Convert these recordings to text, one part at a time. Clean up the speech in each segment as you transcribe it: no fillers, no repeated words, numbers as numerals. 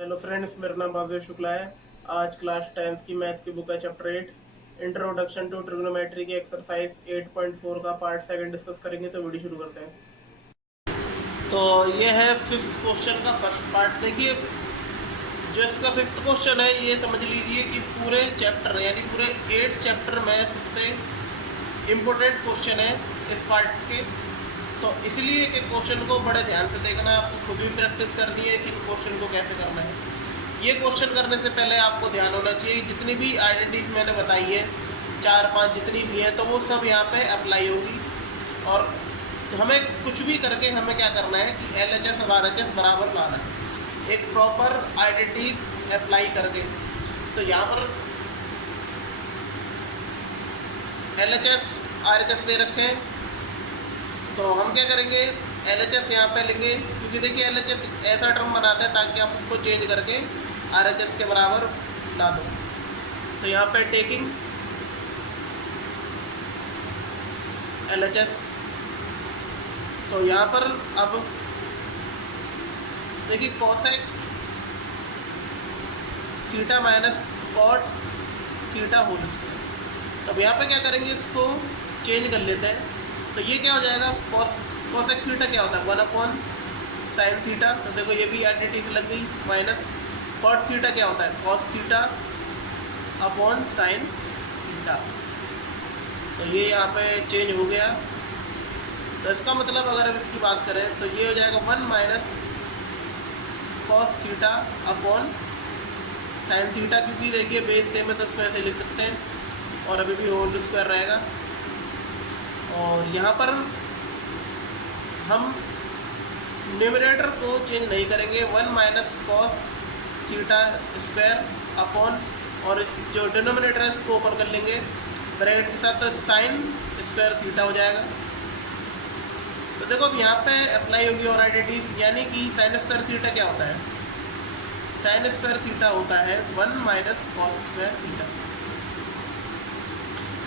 Hello friends, मेरा नाम वासुदेव शुक्ला है। आज क्लास 10th की मैथ की बुक है चैप्टर 8 इंट्रोडक्शन टू ट्रिग्नोमेट्री की एक्सरसाइज 8.4 का पार्ट सेकंड डिस्कस करेंगे। तो वीडियो शुरू करते हैं। तो ये है फिफ्थ क्वेश्चन का फर्स्ट पार्ट। देखिए, जो इसका फिफ्थ क्वेश्चन है ये समझ लीजिए कि पूरे चैप्टर यानी पूरे 8 चैप्टर में सबसे इम्पोर्टेंट क्वेश्चन है इस पार्ट के। तो इसलिए कि क्वेश्चन को बड़े ध्यान से देखना, आपको खुद भी प्रैक्टिस करनी है कि क्वेश्चन को कैसे करना है। ये क्वेश्चन करने से पहले आपको ध्यान होना चाहिए जितनी भी आइडेंटिटीज मैंने बताई है, 4-5 जितनी भी हैं, तो वो सब यहाँ पे अप्लाई होगी। और हमें कुछ भी करके हमें क्या करना है कि LHS और RHS बराबर लाना है, एक प्रॉपर आइडेंटिटीज अप्लाई करके। तो यहाँ पर LHS RHS दे रखे हैं, तो हम क्या करेंगे, LHS यहाँ पे लेंगे, क्योंकि देखिए LHS ऐसा टर्म बनाता है ताकि आप उसको चेंज करके RHS के बराबर ला दो। तो यहाँ पे टेकिंग LHS, तो यहाँ पर अब देखिए cosec theta minus cot theta whole square. तब यहाँ पे क्या करेंगे, इसको चेंज कर लेते हैं। तो ये क्या हो जाएगा, कोसेक थीटा क्या होता है, 1 साइन थीटा। तो देखो ये भी आइडेंटिटी से लग गई। माइनस कॉट थीटा क्या होता है, cos theta upon sine theta. तो ये यहाँ पे चेंज हो गया। तो इसका मतलब अगर हम इसकी बात करें तो ये हो जाएगा 1 cos theta upon sine theta, क्योंकि देखिए बेस सेम है तो इसको ऐसे लिख सकते हैं, और अभी भी होल स्क्वायर रहेगा। और यहाँ पर हम न्यूमरेटर को चेंज नहीं करेंगे, 1 कॉस थीटा स्क्वायर अपॉन, और इस जो डिनोमिनेटर है इसको ओपन कर लेंगे ब्रैकेट के साथ, तो साइन स्क्वायर थीटा हो जाएगा। तो देखो अब यहाँ पे अप्लाई होगी और आइडेंटिटीज, यानी कि साइन स्क्वायर थीटा क्या होता है, साइन स्क्वायर थीटा होता है 1 कॉस स्क्वायर थीटा।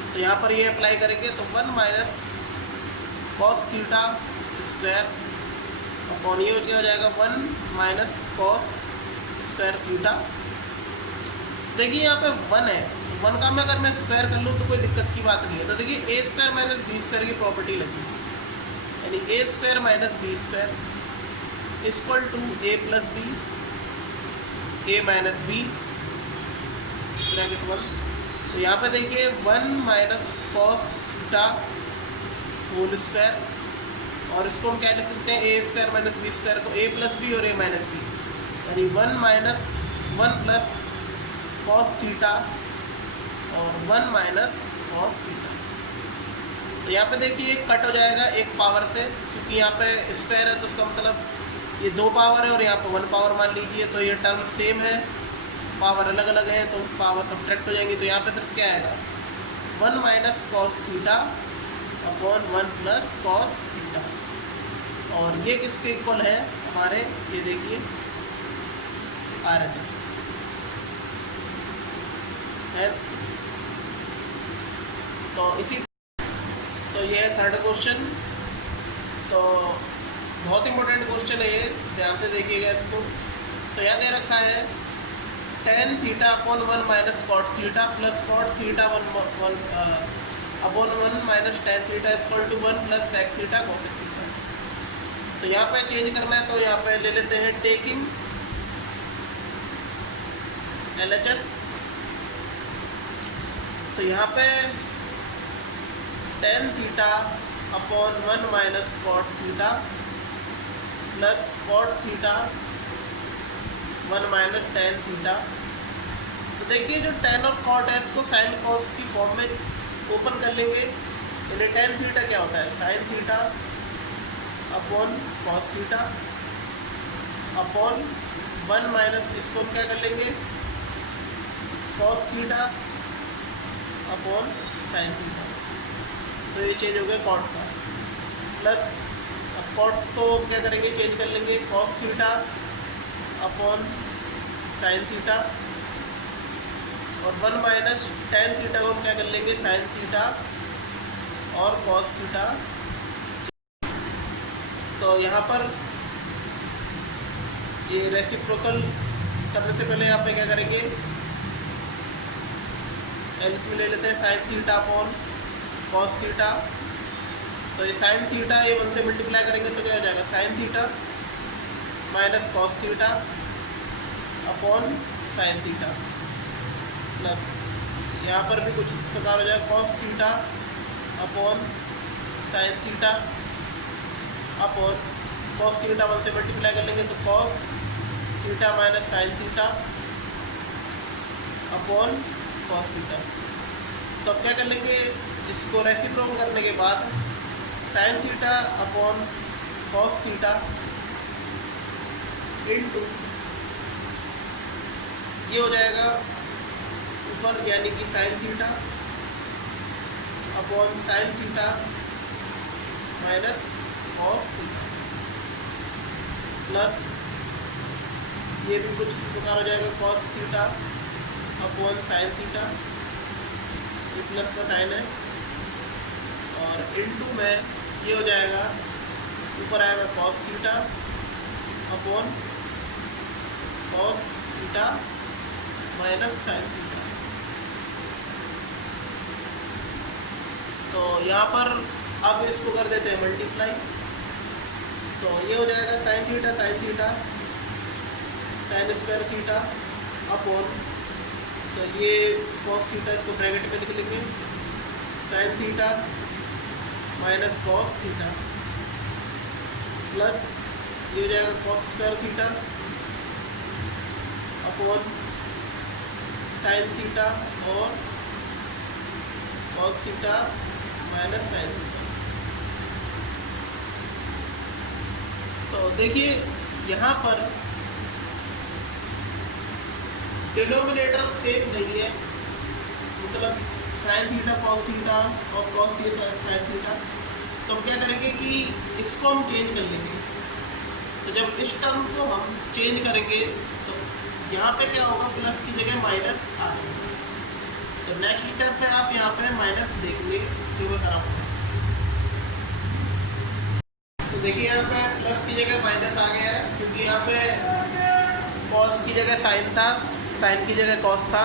तो यहाँ पर ये अप्लाई करेंगे तो 1 कॉस थीटा स्क्वायर अपॉन ये क्या हो जाएगा 1 कॉस स्क्वायर थीटा। देखिए यहाँ पे 1 है, तो 1 का मैं अगर मैं स्क्वायर कर लूँ तो कोई दिक्कत की बात नहीं है। तो देखिए a square minus B square की प्रॉपर्टी लगी, यानी a square minus B square equal to a plus B, a minus B bracket 1। तो यहाँ पे देखिए 1 कॉस थीटा होल स्क्वायर, और इसको हम क्या लिख सकते हैं, ए स्क्वायर माइनस बी स्क्वायर को a प्लस बी और a माइनस बी, यानी 1 प्लस कॉस थीटा और 1 कॉस थीटा। तो यहाँ पे देखिए एक कट हो जाएगा एक पावर से, क्योंकि यहाँ पे स्क्वायर है तो उसका मतलब ये 2 पावर है और यहाँ पे 1 पावर मान लीजिए। तो ये टर्म सेम है, पावर अलग अलग है तो पावर सब्ट्रैक्ट हो जाएंगी। तो यहाँ पे सिर्फ क्या आएगा, 1 cos theta upon 1 plus cos theta. और ये किसके इक्वल है हमारे, ये देखिए RHS है। तो इसी, तो ये है थर्ड क्वेश्चन। तो बहुत इंपॉर्टेंट क्वेश्चन है ये, ध्यान से देखिएगा इसको। तो यहाँ दे रखा है tan theta upon 1 cot theta plus cot theta upon 1 tan theta equal to 1 plus sec theta cosec theta. तो यहाँ पे चेंज करना है, तो यहाँ पे ले लेते हैं टेकिंग LHS। तो यहाँ पे tan theta upon 1 cot theta plus cot theta 1 tan theta. तो देखिए जो tan और कॉट है इसको साइन कॉस की फॉर्म में ओपन कर लेंगे। यानी tan थीटा क्या होता है, sine theta upon cos theta upon 1 इसको क्या कर लेंगे, cos theta upon sine theta. तो ये चेंज हो गया कॉट का, प्लस अब कॉट को क्या करेंगे, चेंज कर लेंगे cos theta upon sine theta, और 1 tan थीटा को हम क्या कर लेंगे, साइन थीटा और कॉस थीटा। तो यहाँ पर ये रेसिप्रोकल करने से पहले यहाँ पे क्या करेंगे, एलसीएम ले लेते हैं sign theta upon cos theta. तो ये साइन थीटा ये 1 से मल्टीप्लाई करेंगे तो क्या हो जाएगा, sine theta minus cos theta upon sine theta, plus यहाँ पर भी कुछ इस प्रकार हो जाएगा cos theta upon sine theta upon cos theta 1 से मल्टीप्लाई कर लेंगे तो cos theta minus sine theta upon cos theta. तो अब क्या कर लेंगे, इसको रेसिप्रोकल करने के बाद sign theta upon cos theta into ये हो जाएगा ऊपर यानी कि sign theta upon sine theta minus cos theta, plus ये भी कुछ इस प्रकार हो जाएगा cos theta upon sine theta, ये प्लस का साइन है, और इनटू में ये हो जाएगा ऊपर आएगा cos theta upon cos theta minus sine theta. तो यहाँ पर अब इसको कर देते हैं मल्टीप्लाई, तो ये हो जाएगा sine theta sine square theta upon, तो ये कॉस थीटा इसको ब्रैकेट में लिख लेंगे, sine theta minus cos theta, plus ये हो जाएगा cos square theta upon sine theta और cos theta minus sine theta. तो देखिए यहाँ पर डिनोमिनेटर सेम नहीं है, मतलब साइन थीटा कॉस थीटा और कॉस थीटा साइन थीटा। तो हम क्या करेंगे कि इसको हम चेंज कर लेंगे, तो जब इस टर्म को हम चेंज करेंगे तो यहाँ पे क्या होगा, प्लस की जगह माइनस आ जाएगा। तो नेक्स्ट स्टेप पे आप यहाँ पे माइनस देखेंगे जो मैं करा हूँ, तो देखिए यहाँ पे प्लस की जगह माइनस आ गया है, क्योंकि यहाँ पे कॉस की जगह साइन था, साइन की जगह कॉस था।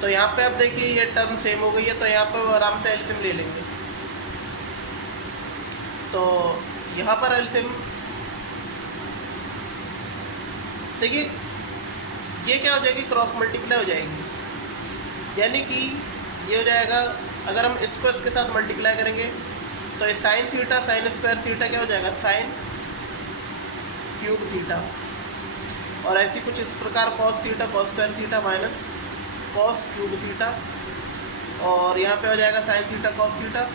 तो यहाँ पे अब देखिए ये टर्म सेम हो गई है, तो यहाँ पे आराम से एलसीएम ले लेंगे। तो यहाँ पर एलसीएम देखिए ये क्या हो जाएगी, क्रॉस मल्टीप्लाई हो जाएगी, यानी कि ये हो जाएगा, अगर हम इसको इसके साथ मल्टीप्लाई करेंगे तो ये sign theta sine square theta क्या हो जाएगा, साइन क्यूब थीटा, और ऐसी कुछ इस प्रकार cos theta cos square theta minus cos cube theta, और यहाँ पे हो जाएगा साइन थीटा कॉस थीटा,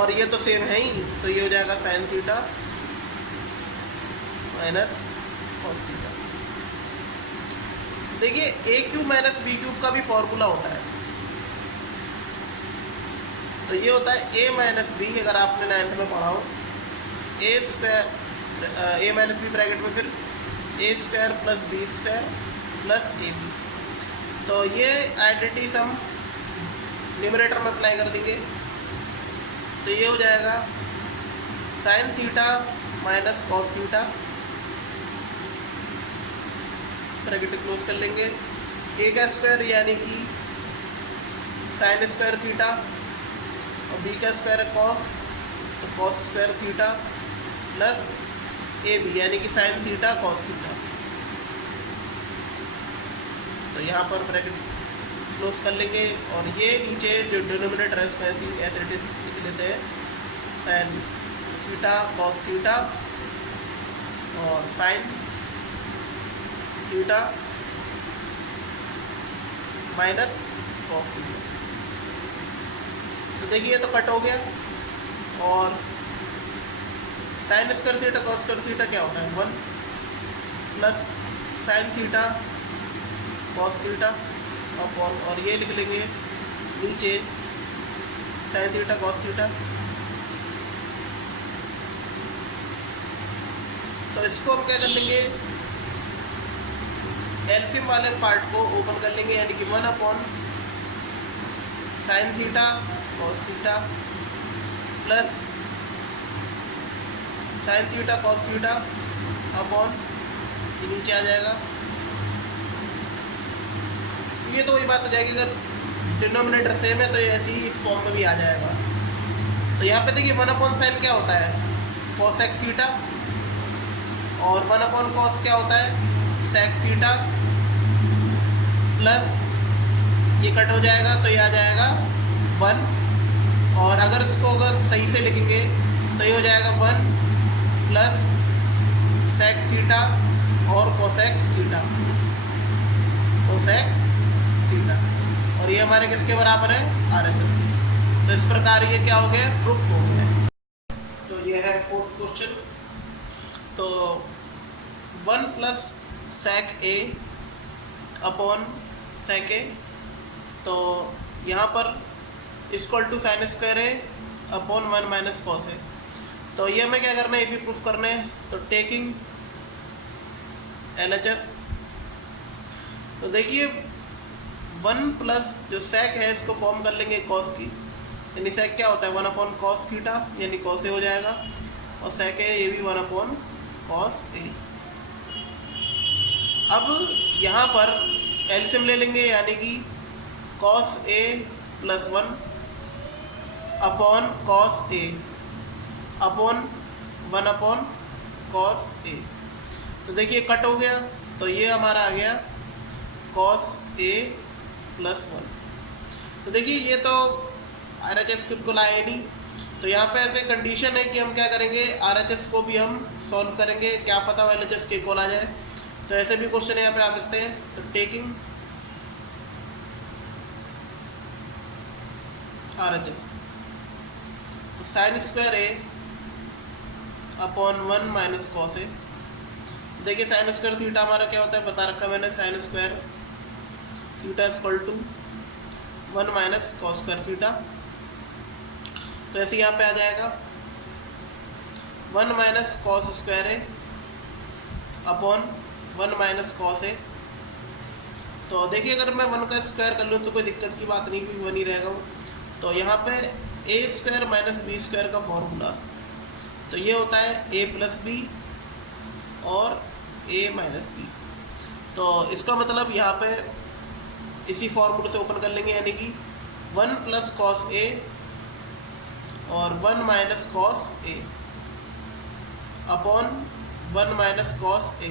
और ये तो सेम है ही, तो ये हो जाएगा sine theta minus cos theta. देखिए ए क्यूब माइनस बी क्यूब का भी फॉर्मूला होता है, तो ये होता है ए माइनस बी, अगर आपने 9th में पढ़ा हो, A square A minus B bracket में फिर A square plus B square plus A B. तो ये आइडेंटिटीज हम न्यूमरेटर में अप्लाई कर देंगे, तो ये हो जाएगा sine theta minus cos theta, bracket close कर लेंगे, ए का स्क्वायर यानी कि साइन स्क्वायर थीटा और बी का स्क्वायर है कॉस, तो cos square theta plus A B यानी कि साइन थीटा कॉस थीटा। तो यहाँ पर ब्रैकेट क्लोज कर लेंगे, और ये नीचे जो डिनोमिनेटर है उसमें ऐसे इट इज लिख लेते हैं, साइन थीटा कॉस थीटा और sign theta minus cos theta. तो देखिए ये तो कट हो गया, और sign square theta cos square theta क्या होता है, 1 plus sign theta cos theta upon, और ये लिख लेंगे नीचे साइन थीटा कॉस थीटा। तो इसको हम क्या कर लेंगे, एलसीएम वाले पार्ट को ओपन कर लेंगे, यानी कि 1 upon sine theta cos theta plus sign theta cos theta upon ये नीचे आ जाएगा। ये तो वही बात हो जाएगी, अगर डिनोमिनेटर सेम है तो ये ऐसे ही इस फॉर्म में भी आ जाएगा। तो यहाँ पे देखिए 1/sin क्या होता है, कोसेक थीटा, और 1/cos क्या होता है, सेक थीटा, प्लस ये कट हो जाएगा तो ये आ जाएगा 1, और अगर इसको अगर सही से लिखेंगे तो ये हो जाएगा 1 प्लस सेक थीटा और कोसेक थीटा, कोसेक थीटा, और ये हमारे किसके बराबर है, RHS के। तो इस प्रकार ये क्या हो गया, प्रूफ हो गया। तो ये है 4th क्वेश्चन। तो 1 प्लस सेक ए अपॉन सेक ए, तो यहाँ पर equal to sine square A upon 1 minus cos A. तो ये हमें क्या करना है, ये भी प्रूफ करना है। तो टेकिंग LHS, तो देखिए 1 प्लस जो सेक है इसको फॉर्म कर लेंगे कॉस की, यानी सेक क्या होता है 1/cos थीटा, यानी कॉस ए हो जाएगा, और सेक ए ये भी 1/cos ए। अब यहाँ पर एलसीएम ले लेंगे, यानी कि cos a plus 1 upon cos a upon 1/cos a। तो देखिए कट हो गया, तो ये हमारा आ गया cos a प्लस 1। तो देखिए ये तो RHS को बिल्कुल आए नहीं, तो यहाँ पे ऐसे कंडीशन है कि हम क्या करेंगे, RHS को भी हम सॉल्व करेंगे, क्या पता LHS के इक्वल आ जाए। तो ऐसे भी क्वेश्चन यहाँ पे आ सकते हैं। तो टेकिंग RHS, तो sign square A upon 1 minus cos ए। देखिए साइन स्क्वायर थीटा हमारा क्या होता है, बता रखा मैंने, sine square theta equal to 1 minus cos square theta. तो ऐसे यहाँ पे आ जाएगा 1 minus cos square A upon 1 minus cos A. तो देखिए अगर मैं 1 का स्क्वायर कर लूँ तो कोई दिक्कत की बात नहीं, भी 1 ही रहेगा वो। तो यहाँ पे a square minus B square का फॉर्मूला, तो ये होता है a प्लस बी और a माइनस बी। तो इसका मतलब यहाँ पे इसी फॉर्मूले से ओपन कर लेंगे, यानी कि 1 प्लस कॉस a और 1 minus cos a upon 1 minus cos a।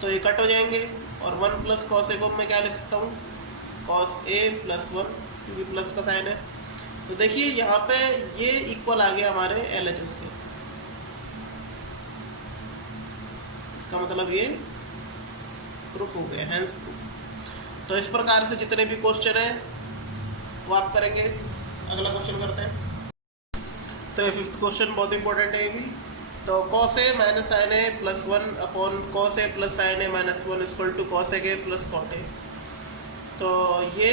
तो ये कट हो जाएंगे, और 1 प्लस कॉस a को मैं क्या लिख सकता हूँ, कॉस a प्लस 1, क्योंकि प्लस का साइन है। तो देखिए यहाँ पे ये इक्वल आ गया हमारे LHS के, इसका मतलब ये प्रूफ हो गया, हैंस प्रूफ। तो इस प्रकार से जितने भी क्वेश्चन हैं वो आप करेंगे। अगला क्वेश्चन करते हैं। तो ये 5th क्वेश्चन बहुत इंपॉर्टेंट है ये भी। तो cos a minus sine A plus 1 upon cos a plus sine A minus 1 equal to cos a plus cot a। तो ये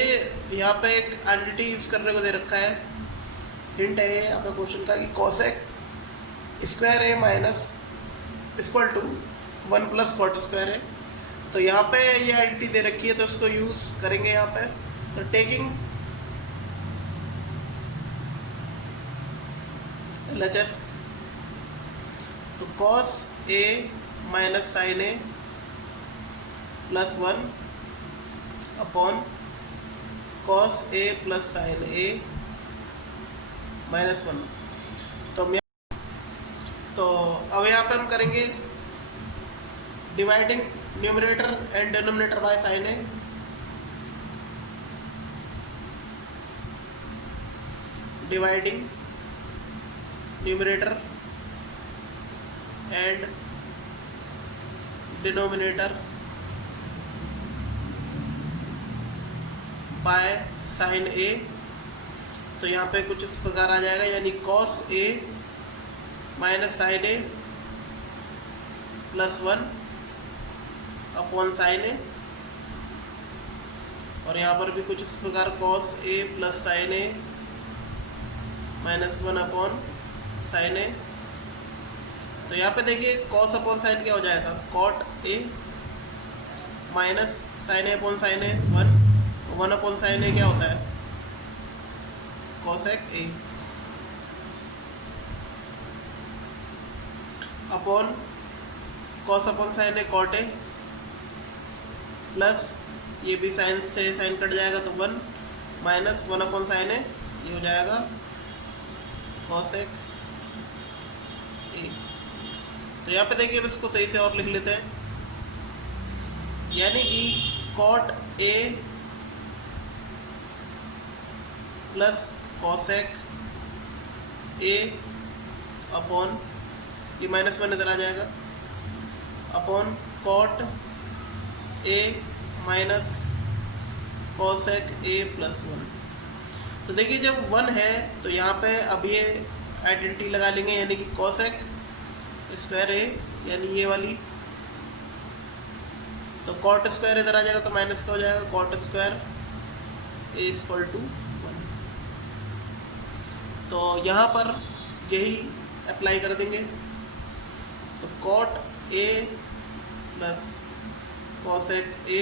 यहाँ पे एक एंटिटी यूज़ करने को दे रखा है, हिंट है ये आपका क्वेश्चन का, कि cosec square A minus equal to 1 plus cot square है। तो यहाँ पे ये एंटिटी दे रखी है, तो इसको यूज़ करेंगे यहाँ पे। तो टेकिंग LHS, तो cos a minus sine A plus 1 upon cos a plus sine a minus 1। तो अब यहाँ पे हम करेंगे dividing numerator and denominator by sine A. Dividing numerator and denominator by sine A. तो यहाँ पे कुछ इस प्रकार आ जाएगा, यानी cos a minus sine A plus 1 upon sine A, और यहाँ पर भी कुछ इस प्रकार cos a plus sine A minus 1 upon sine A. तो यहाँ पे देखिए cos अपॉन साइन क्या हो जाएगा, cot a minus sine A upon sine A 1 upon sine A क्या होता है, cosec a upon cos upon sine A cot A plus ये भी साइन से साइन कट जाएगा तो 1 माइनस 1 अपॉन साइन ए, ये हो जाएगा कॉसेक ए। तो यहाँ पे देखिए अब इसको सही से और लिख लेते हैं, यानी कि cot A plus cosec A upon ये -1 इधर आ जाएगा upon cot A minus cosec A plus 1। तो देखिए जब 1 है तो यहाँ पे अब ये आइडेंटिटी लगा लेंगे, यानी कि कॉसेक स्क्वायर ए, यानी ये वाली, तो कॉट स्क्वायर इधर आ जाएगा तो माइनस का हो जाएगा cot square A equal to 1। तो यहाँ पर यही अप्लाई कर देंगे, तो cot A plus cosec A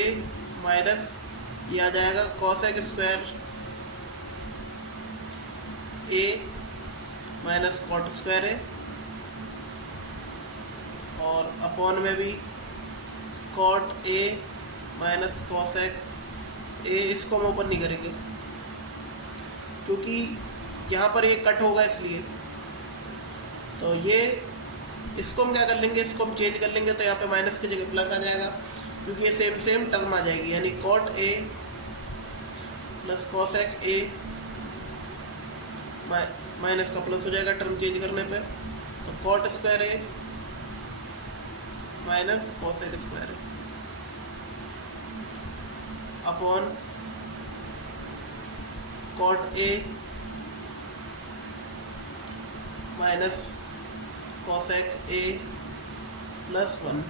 minus ये आ जाएगा cosec square A minus cot square A, और अपॉन में भी cot A minus cosec A, इसको हम ओपन नहीं करेंगे क्योंकि यहाँ पर ये कट होगा इसलिए। तो ये इसको हम क्या कर लेंगे, इसको हम चेंज कर लेंगे, तो यहाँ पे माइनस की जगह प्लस आ जाएगा क्योंकि ये सेम सेम टर्म आ जाएगी, यानी cot A plus cosec A minus का प्लस हो जाएगा टर्म चेंज करने पे, तो cot square A minus cosec square A upon cot A minus cosec A plus 1।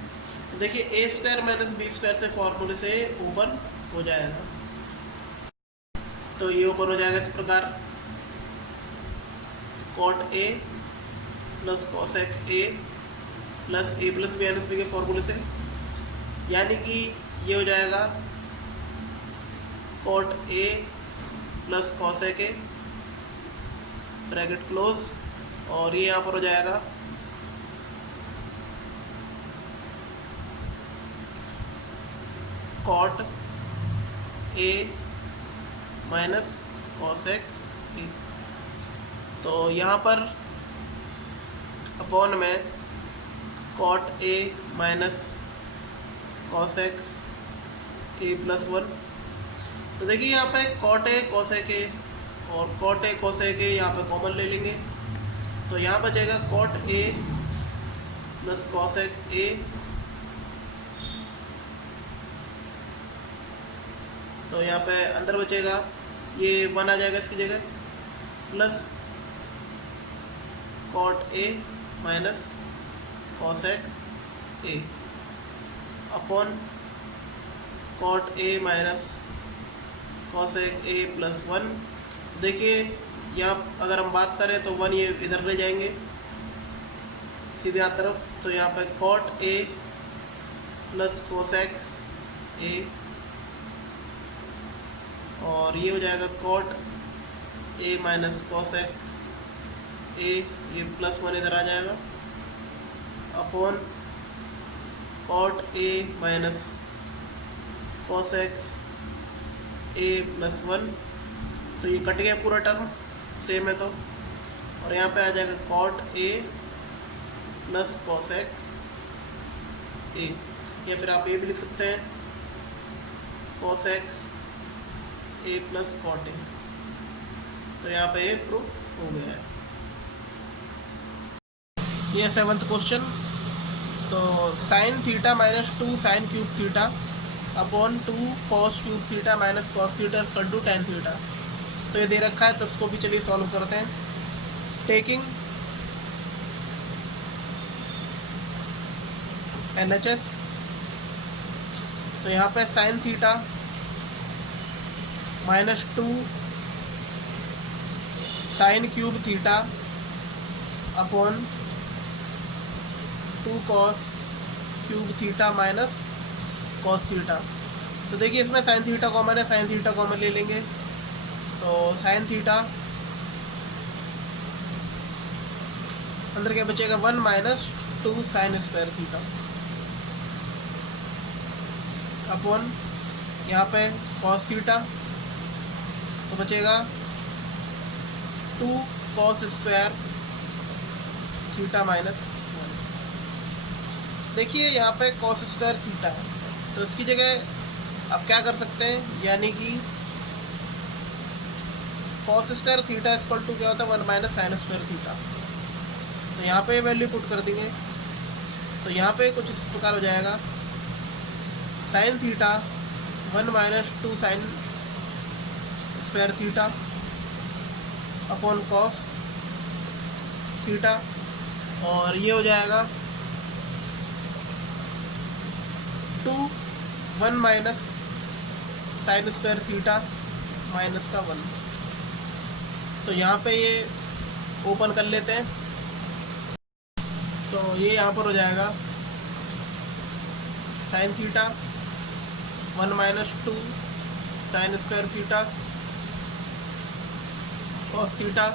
तो देखिए A square minus B square से फॉर्मूले से ओपन हो जाएगा, तो ये ओपन हो जाएगा इस प्रकार, cot A plus cosec A plus A plus B minus B के फॉर्मूले से, यानी कि ये हो जाएगा cot A plus cosec A bracket close, और ये यहाँ पर हो जाएगा cot A minus cosec A. तो यहाँ पर अपॉन में cot A minus cosec A plus 1। तो देखिए यहाँ पे कॉट ए कॉसेक ए और कॉट ए कॉसेक ए यहाँ पे कॉमन ले लेंगे, तो यहाँ बचेगा cot A plus cosec A, तो यहाँ पे अंदर बचेगा ये 1 आ जाएगा इसकी जगह, plus cot A minus cosec A upon cot A minus cosec A plus 1। देखिए यहाँ अगर हम बात करें तो 1 ये इधर ले जाएंगे सीधे हाथ तरफ, तो यहाँ पे cot A plus cosec A, और ये हो जाएगा cot A minus cosec A, ये प्लस 1 इधर आ जाएगा upon cot A minus cosec A plus 1। तो ये कट गया पूरा टर्म, सेम है तो, और यहाँ पे आ जाएगा cot A plus cosec A, या फिर आप ये भी लिख सकते हैं cosec A plus cot A. तो यहाँ पे ये प्रूफ हो गया है। ये 7th क्वेश्चन, तो sine theta minus 2 sine cube theta upon 2 cos cube theta minus cos theta equal to tan theta. तो ये दे रखा है, तो इसको भी चलिए सॉल्व करते हैं। टेकिंग LHS, तो यहाँ पे sign theta minus 2 sine cube theta upon 2 cos cube theta minus cos theta. तो देखिए इसमें साइन थीटा कॉमन है, साइन थीटा कॉमन ले लेंगे, तो साइन थीटा अंदर क्या बचेगा 1 minus 2 sign square theta, upon यहाँ पे कॉस थीटा, तो बचेगा 2 कॉस स्क्वायर थीटा माइनस 1। देखिए यहाँ पे कॉस स्क्वायर थीटा है, तो इसकी जगह आप क्या कर सकते हैं, यानी कि cos square theta equal to क्या होता है 1 माइनस साइन स्क्वायर थीटा। तो यहाँ पे वैल्यू पुट कर देंगे, तो यहाँ पे कुछ इस प्रकार हो जाएगा sine theta 1 minus 2 sign square theta upon cos theta, और ये हो जाएगा 2 1 minus sign square theta minus का 1। तो यहाँ पे ये ओपन कर लेते हैं, तो ये यहाँ पर हो जाएगा sine theta 1 minus 2 sign square theta cos theta,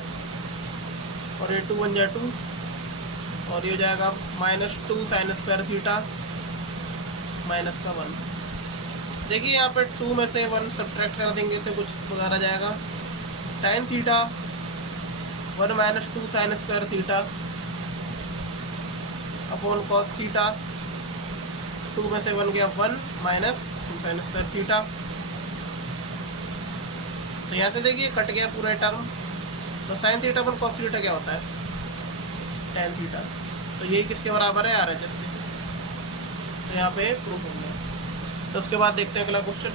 और ये 2 1 जा 2, और ये हो जाएगा minus 2 sign square theta minus का 1। देखिए यहाँ पे 2 में से 1 सब्ट्रैक्ट कर देंगे तो कुछ प्रकार आ जाएगा sine theta 1 minus 2 sign square theta upon cos theta, 2 में से 1 गया 1 माइनस 2 साइन स्क्वायर थीटा। तो यहाँ से देखिए कट गया पूरा टर्म, तो साइन थीटा पर कॉस थीटा क्या होता है tan थीटा, तो ये किसके बराबर है RHS के। तो यहाँ पे प्रूफ हो गया। तो उसके बाद देखते हैं अगला क्वेश्चन।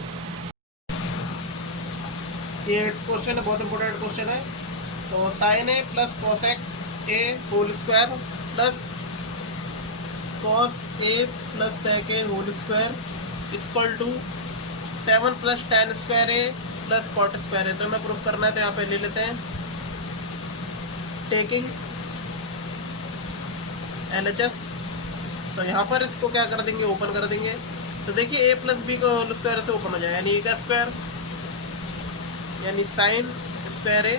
ये क्वेश्चन है, बहुत इंपॉर्टेंट क्वेश्चन है। तो sine A plus cosec A whole square plus cos A plus sec A whole square equal to 7 plus tan square A plus cot square है। तो हमें प्रूफ करना है, तो यहाँ पे ले लेते हैं टेकिंग LHS। तो यहाँ पर इसको क्या कर देंगे, ओपन कर देंगे। तो देखिए a प्लस बी को होल स्क्वायर से ओपन हो जाएगा, यानी ए का स्क्वायर यानी sine square A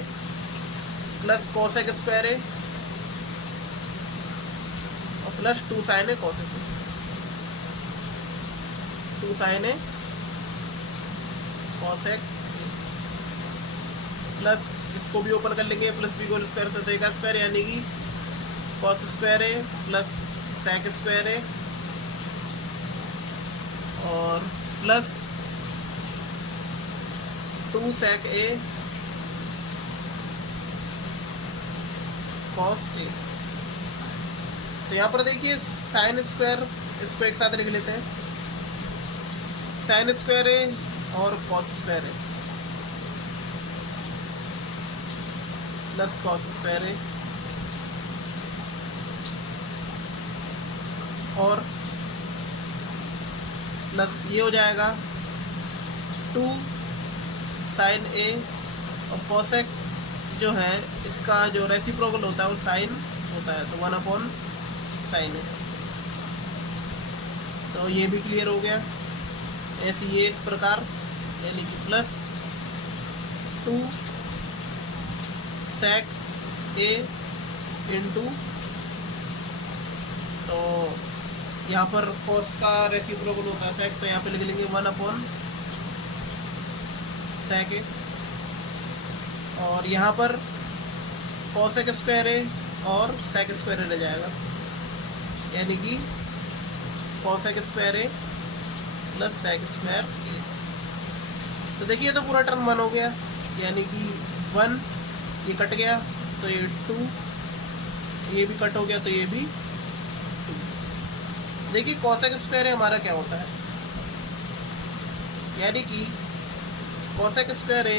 plus cosec square A और plus 2 sine A cosec A, 2 sine A cosec plus इसको भी ओपन कर लेंगे प्लस बी को होल स्क्वायर से, तो ए का स्क्वायर यानी कि cos square A plus sec square A और plus 2 sec A cos A. तो यहाँ पर देखिए साइन स्क्वायर, इसको एक साथ लिख लेते हैं, साइन स्क्वायर ए और cos square A plus cos square A और प्लस ये हो जाएगा 2 साइन ए और कोसेक जो है इसका जो रेसिप्रोकल होता है वो साइन होता है, तो 1 अपॉन साइन ए। तो ये भी क्लियर हो गया। ऐसे ये इस प्रकार यानी कि प्लस 2 सेक ए इंटू, तो यहाँ पर कॉस का रेसिप्रोकल होता है सेक, तो यहाँ पे लिख लेंगे 1 अपॉन सेक ए, और यहाँ पर कॉसेक स्क्वायर ए और सेक स्क्वायर ए रह जाएगा, यानी कि cosec square A plus sec square A. तो देखिए तो पूरा टर्म 1 हो गया, यानी कि 1 ये कट गया तो ये 2, ये भी कट हो गया तो ये भी 2। देखिए कॉसेक स्क्वायर ए हमारा क्या होता है, यानी कि cosec square A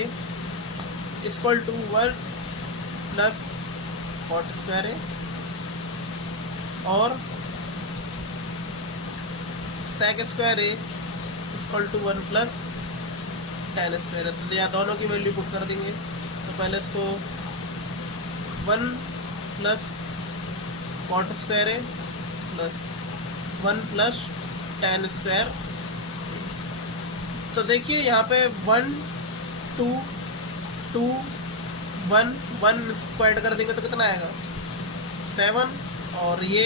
equal to 1 plus cot square A और sec square A equal to 1 plus tan square A. तो यहाँ दोनों की वैल्यू पुट कर देंगे। तो पहले इसको 1 plus cot square A plus 1 plus tan square. तो देखिए यहाँ पे 1 2 2 1 1 स्क्वायर कर देंगे तो कितना आएगा 7, और ये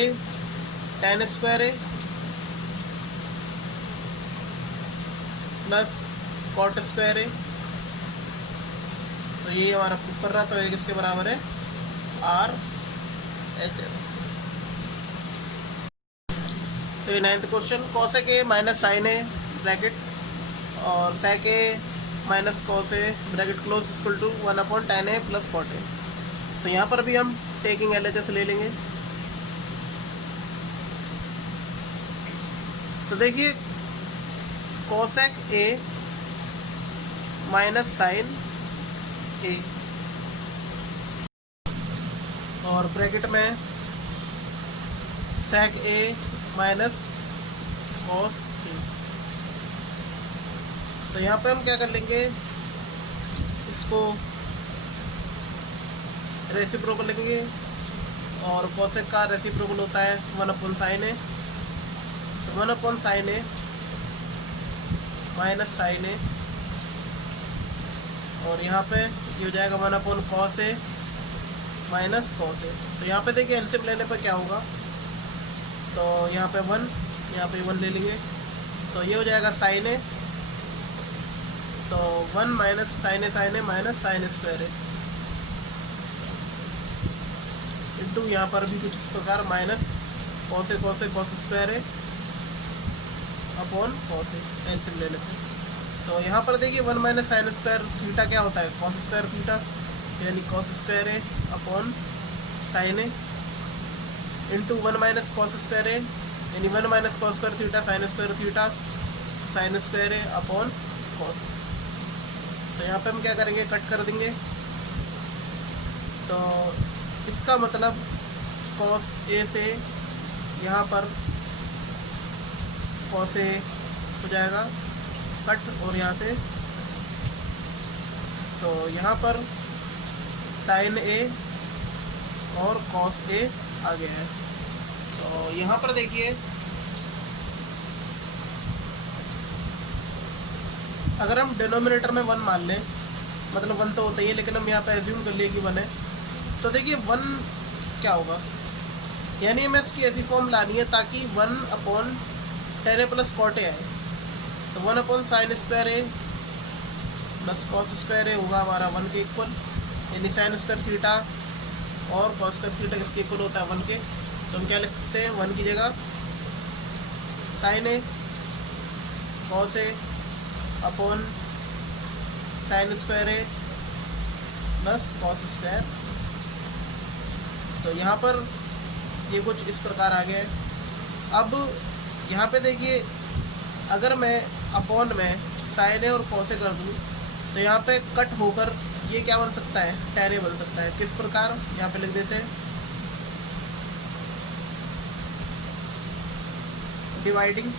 tan स्क्वायर है प्लस कॉट स्क्वायर ए। तो ये हमारा प्रूफ कर रहा है, तो ये किसके बराबर है, आर एच एस। तो ये 9th question, cosec A minus sine A bracket और sec A minus cos A bracket close equal to 1/tan A plus cot A. तो यहाँ पर भी हम टेकिंग LHS ले लेंगे। तो देखिए cosec A minus sine A और ब्रैकेट में सेक ए माइनस कॉस ए। तो यहाँ पे हम क्या कर लेंगे, इसको रेसिप्रोकल लिखेंगे और कॉसेक का रेसिप्रोकल होता है 1/sin ए। तो 1/sin A minus sine A और यहाँ पे ये हो जाएगा 1/cos A minus cos A. तो यहाँ पे देखिए एलसीएम लेने पर क्या होगा, तो यहाँ पे 1, यहाँ पे 1 ले लेंगे, तो ये हो जाएगा साइन ए। तो 1 minus sine A minus sign square A into यहाँ पर भी कुछ इस प्रकार minus cos square A upon cos A, LCM ले लेते हैं। तो यहाँ पर देखिए 1 माइनस साइन स्क्वायर थीटा क्या होता है, कॉस स्क्वायर थीटा, यानी cos square A upon sine A into 1 minus cos square A, यानी 1 minus cos square theta sine square A upon cos. तो यहाँ पे हम क्या करेंगे, कट कर देंगे। तो इसका मतलब कॉस ए से यहाँ पर कॉस ए हो जाएगा कट और यहाँ से, तो यहाँ पर साइन ए और कॉस ए आ गया है। तो यहाँ पर देखिए अगर हम डिनोमिनेटर में 1 मान लें, मतलब 1 तो होता ही है लेकिन हम यहाँ पे एज्यूम कर लिए कि 1 है, तो देखिए 1 क्या होगा, यानी हमें इसकी ऐसी फॉर्म लानी है ताकि 1/tan ए प्लस कॉट ए आए। तो 1/sin square A plus cos square ए होगा हमारा 1 के इक्वल, यानी साइन स्क्वायर थीटा और कॉस स्क्वायर थीटा किसके इक्वल होता है 1 के। तो हम क्या लिख सकते हैं, 1 की जगह sign A cos A upon sign square A plus cos square. तो यहाँ पर ये कुछ इस प्रकार आ गया है। अब यहाँ पे देखिए अगर मैं अपॉन में साइन ए और कॉस ए कर दूँ तो यहाँ पे कट होकर ये क्या बन सकता है, tan ए बन सकता है। किस प्रकार, यहाँ पे लिख देते हैं, dividing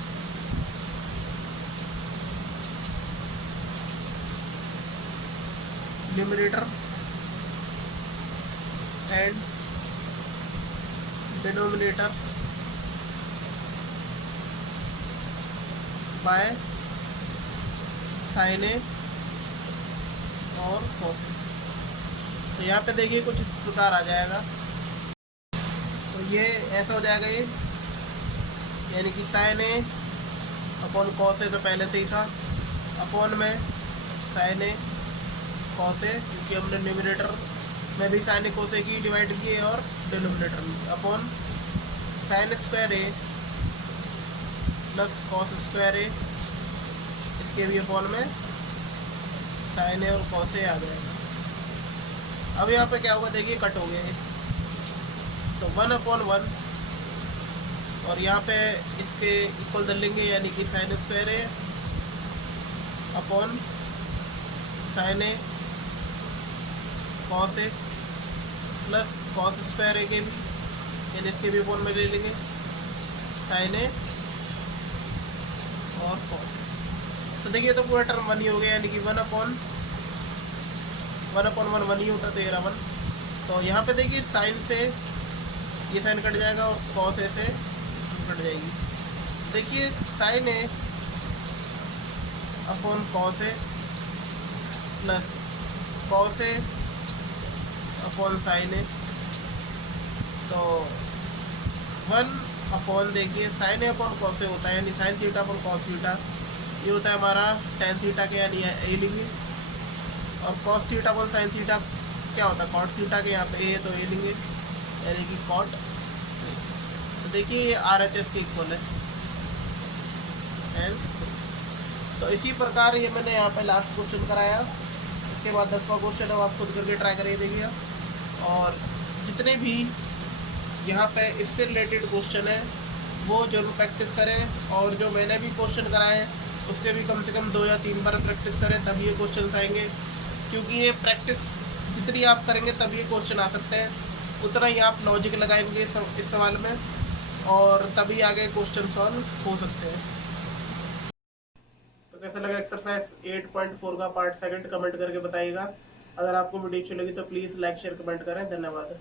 numerator and denominator by sine A और कॉस ए। तो यहाँ पे देखिए कुछ इस प्रकार आ जाएगा। तो ये ऐसा हो जाएगा ये, यानी कि sign A upon cos A तो पहले से ही था, अपॉन में साइन ए कॉस ए, क्योंकि हमने न्यूमरेटर में भी साइन ए कॉस ए की डिवाइड की है और डिनोमिनेटर में, upon sine square A plus cos square ए, इसके भी अपॉन में साइन ए और कॉस ए आ जाएगा। अब यहाँ पे क्या होगा, देखिए कट हो गया है, तो 1/1 और यहाँ पे इसके इक्वल कर लेंगे, यानी कि sine square A upon sine A cos A plus cos square ए के भी, यानी इसके भी अपॉन में ले लेंगे साइन ए और कॉस। तो देखिए तो पूरा टर्म 1 ही हो गया, यानी कि 1/1 1 ही होता, तो ये 1। तो यहाँ पे देखिए साइन से ये साइन कट जाएगा और कॉस ए से कट जाएगी। देखिए sign A upon cos A plus cos A upon sine A, तो 1 अपॉन देखिए sign A upon cos A होता है, यानी sign theta upon cos theta, ये होता है हमारा tan थीटा के यानी ए लेंगे, और cos थीटा बोल sin थीटा क्या होता है cot थीटा के, यहाँ पे ए है तो ए लेंगे यानी कि cot। तो देखिए ये RHS के इक्वल है हेंस। तो इसी प्रकार ये मैंने यहाँ पे लास्ट क्वेश्चन कराया। इसके बाद 10वां क्वेश्चन है, आप खुद करके ट्राई करिए देखिए। और जितने भी यहाँ पे इससे रिलेटेड क्वेश्चन है वो जरूर प्रैक्टिस करें, और जो मैंने भी क्वेश्चन कराए हैं उसके भी कम से कम 2 या 3 बार प्रैक्टिस करें, तब ये क्वेश्चन आएंगे। क्योंकि ये प्रैक्टिस जितनी आप करेंगे तब ये क्वेश्चन आ सकते हैं, उतना ही आप लॉजिक लगाएंगे इस सवाल में, और तभी आगे क्वेश्चन सॉल्व हो सकते हैं। तो कैसा लगा एक्सरसाइज 8.4 का पार्ट सेकंड, कमेंट करके बताइएगा। अगर आपको वीडियो अच्छी लगी तो प्लीज़ लाइक शेयर कमेंट करें। धन्यवाद।